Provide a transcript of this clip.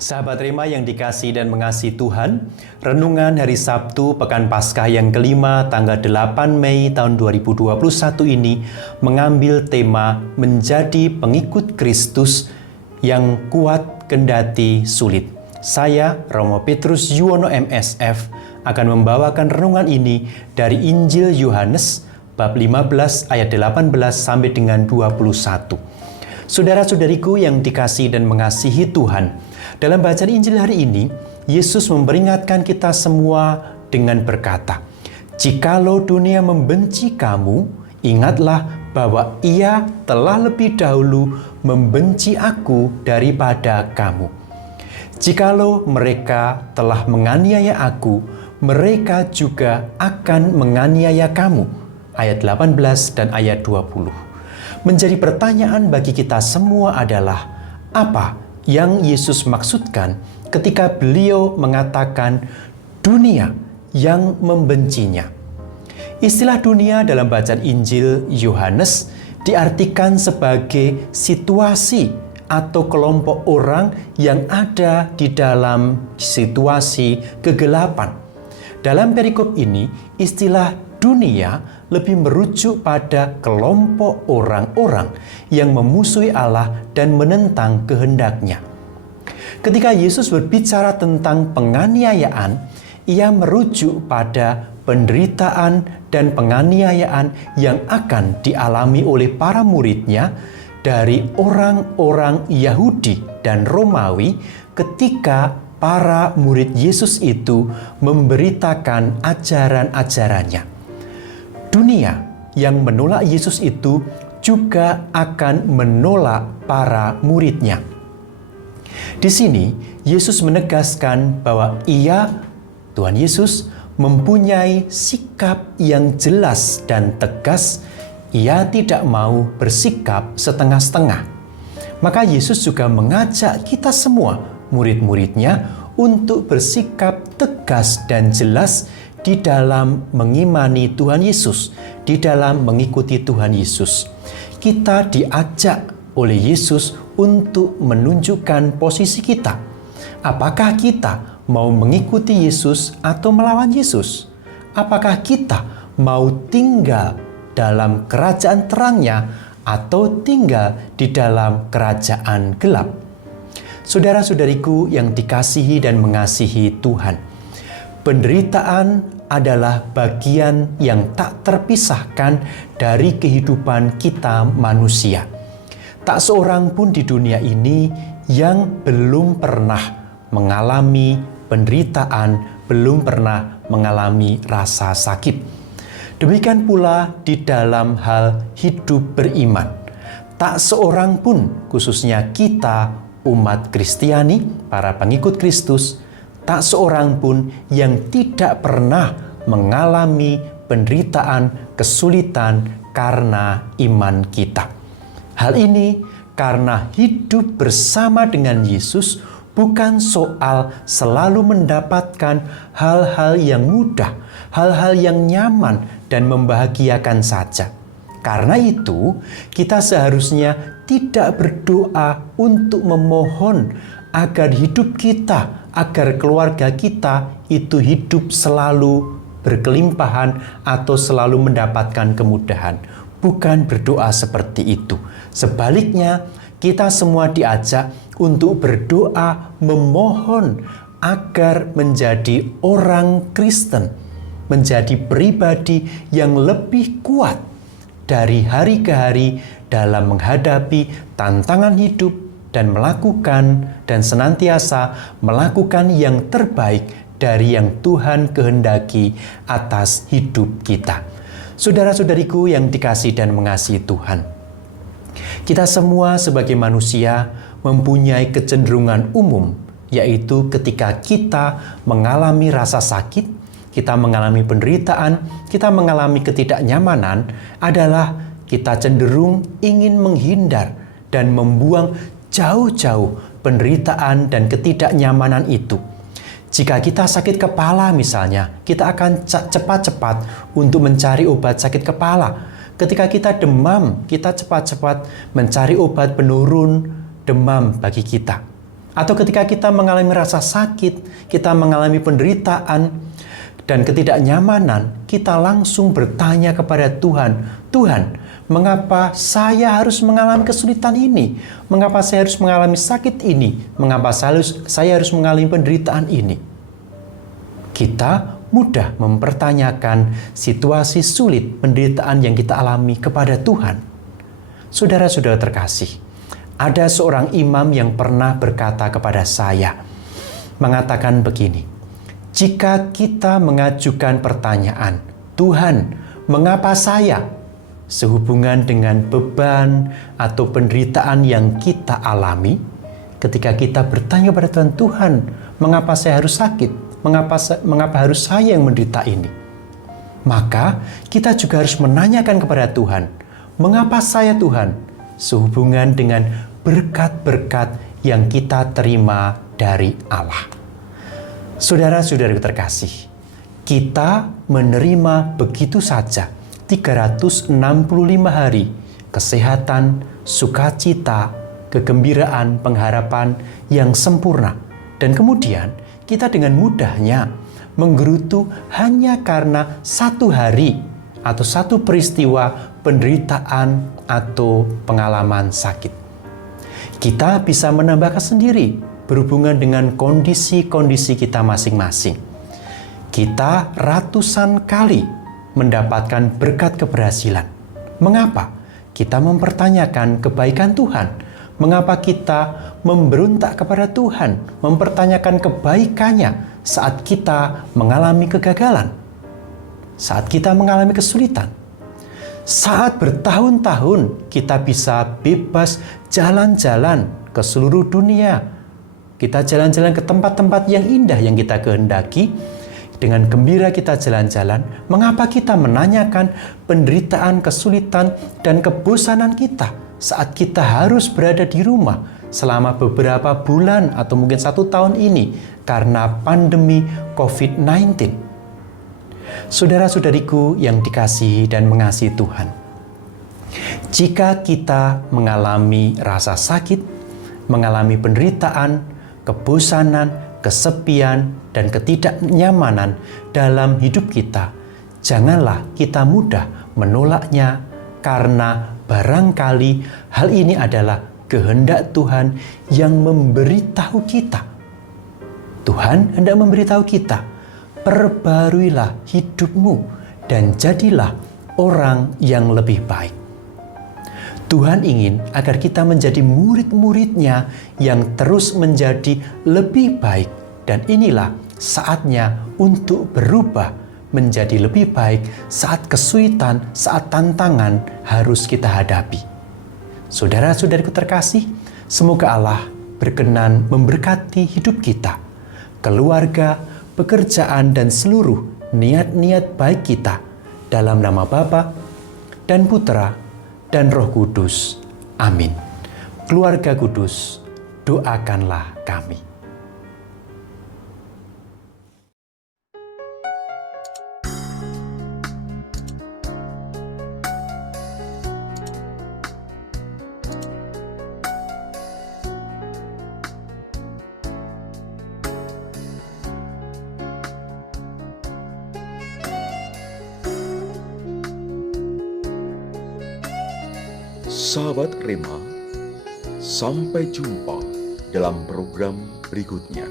Sahabat Rema yang dikasihi dan mengasihi Tuhan, renungan hari Sabtu Pekan Paskah yang kelima tanggal 8 Mei tahun 2021 ini mengambil tema menjadi pengikut Kristus yang kuat kendati sulit. Saya, Romo Petrus Yuwono MSF, akan membawakan renungan ini dari Injil Yohanes bab 15 ayat 18 sampai dengan 21. Saudara-saudariku yang dikasihi dan mengasihi Tuhan, dalam bacaan Injil hari ini, Yesus memperingatkan kita semua dengan berkata, "Jikalau dunia membenci kamu, ingatlah bahwa ia telah lebih dahulu membenci aku daripada kamu. Jikalau mereka telah menganiaya aku, mereka juga akan menganiaya kamu." Ayat 18 dan ayat 20. Menjadi pertanyaan bagi kita semua adalah, apa yang Yesus maksudkan ketika beliau mengatakan dunia yang membencinya? Istilah dunia dalam bacaan Injil Yohanes diartikan sebagai situasi atau kelompok orang yang ada di dalam situasi kegelapan. Dalam perikop ini, istilah dunia lebih merujuk pada kelompok orang-orang yang memusuhi Allah dan menentang kehendaknya. Ketika Yesus berbicara tentang penganiayaan, ia merujuk pada penderitaan dan penganiayaan yang akan dialami oleh para muridnya dari orang-orang Yahudi dan Romawi ketika para murid Yesus itu memberitakan ajaran-ajarannya. Dunia yang menolak Yesus itu juga akan menolak para muridnya. Di sini, Yesus menegaskan bahwa Tuhan Yesus, mempunyai sikap yang jelas dan tegas. Ia tidak mau bersikap setengah-setengah. Maka Yesus juga mengajak kita semua, murid-muridnya, untuk bersikap tegas dan jelas di dalam mengimani Tuhan Yesus, di dalam mengikuti Tuhan Yesus. Kita diajak oleh Yesus untuk menunjukkan posisi kita. Apakah kita mau mengikuti Yesus atau melawan Yesus? Apakah kita mau tinggal dalam kerajaan terangnya atau tinggal di dalam kerajaan gelap? Saudara-saudariku yang dikasihi dan mengasihi Tuhan, penderitaan adalah bagian yang tak terpisahkan dari kehidupan kita manusia. Tak seorang pun di dunia ini yang belum pernah mengalami penderitaan, belum pernah mengalami rasa sakit. Demikian pula di dalam hal hidup beriman. Tak seorang pun, khususnya kita umat Kristiani, para pengikut Kristus, tak seorang pun yang tidak pernah mengalami penderitaan, kesulitan karena iman kita. Hal ini karena hidup bersama dengan Yesus bukan soal selalu mendapatkan hal-hal yang mudah, hal-hal yang nyaman dan membahagiakan saja. Karena itu, kita seharusnya tidak berdoa untuk memohon agar hidup kita, agar keluarga kita itu hidup selalu berkelimpahan atau selalu mendapatkan kemudahan. Bukan berdoa seperti itu. Sebaliknya, kita semua diajak untuk berdoa memohon agar menjadi orang Kristen, menjadi pribadi yang lebih kuat dari hari ke hari dalam menghadapi tantangan hidup dan melakukan dan senantiasa melakukan yang terbaik dari yang Tuhan kehendaki atas hidup kita. Saudara-saudariku yang dikasihi dan mengasihi Tuhan, kita semua sebagai manusia mempunyai kecenderungan umum, yaitu ketika kita mengalami rasa sakit, kita mengalami penderitaan, kita mengalami ketidaknyamanan, adalah kita cenderung ingin menghindar dan membuang jauh-jauh penderitaan dan ketidaknyamanan itu. Jika kita sakit kepala misalnya, kita akan cepat-cepat untuk mencari obat sakit kepala. Ketika kita demam, kita cepat-cepat mencari obat penurun demam bagi kita. Atau ketika kita mengalami rasa sakit, kita mengalami penderitaan dan ketidaknyamanan, kita langsung bertanya kepada Tuhan, Tuhan, mengapa saya harus mengalami kesulitan ini? Mengapa saya harus mengalami sakit ini? Mengapa saya harus mengalami penderitaan ini? Kita mudah mempertanyakan situasi sulit, penderitaan yang kita alami kepada Tuhan. Saudara-saudara terkasih, ada seorang imam yang pernah berkata kepada saya, mengatakan begini, jika kita mengajukan pertanyaan, Tuhan, mengapa saya? Sehubungan dengan beban atau penderitaan yang kita alami, ketika kita bertanya kepada Tuhan, Tuhan, mengapa saya harus sakit? Mengapa harus saya yang menderita ini? Maka kita juga harus menanyakan kepada Tuhan, mengapa saya Tuhan? Sehubungan dengan berkat-berkat yang kita terima dari Allah. Saudara-saudara terkasih, kita menerima begitu saja 365 hari kesehatan, sukacita, kegembiraan, pengharapan yang sempurna. Dan kemudian kita dengan mudahnya menggerutu hanya karena satu hari atau satu peristiwa penderitaan atau pengalaman sakit. Kita bisa menambahkan sendiri berhubungan dengan kondisi-kondisi kita masing-masing. Kita ratusan kali mendapatkan berkat keberhasilan. Mengapa? Kita mempertanyakan kebaikan Tuhan. Mengapa kita memberontak kepada Tuhan, mempertanyakan kebaikannya saat kita mengalami kegagalan, saat kita mengalami kesulitan. Saat bertahun-tahun kita bisa bebas jalan-jalan ke seluruh dunia. Kita jalan-jalan ke tempat-tempat yang indah yang kita kehendaki. Dengan gembira kita jalan-jalan, mengapa kita menanyakan penderitaan, kesulitan, dan kebosanan kita saat kita harus berada di rumah selama beberapa bulan atau mungkin 1 tahun ini karena pandemi COVID-19? Saudara-saudariku yang dikasihi dan mengasihi Tuhan, jika kita mengalami rasa sakit, mengalami penderitaan, kebosanan, kesepian, dan ketidaknyamanan dalam hidup kita, janganlah kita mudah menolaknya karena barangkali hal ini adalah kehendak Tuhan yang memberitahu kita. Tuhan hendak memberitahu kita, perbaruilah hidupmu dan jadilah orang yang lebih baik. Tuhan ingin agar kita menjadi murid-murid-Nya yang terus menjadi lebih baik. Dan inilah saatnya untuk berubah menjadi lebih baik saat kesulitan, saat tantangan harus kita hadapi. Saudara-saudariku terkasih, semoga Allah berkenan memberkati hidup kita, keluarga, pekerjaan, dan seluruh niat-niat baik kita dalam nama Bapa dan Putra dan Roh Kudus. Amin. Keluarga kudus, doakanlah kami. Sahabat Rema, sampai jumpa dalam program berikutnya.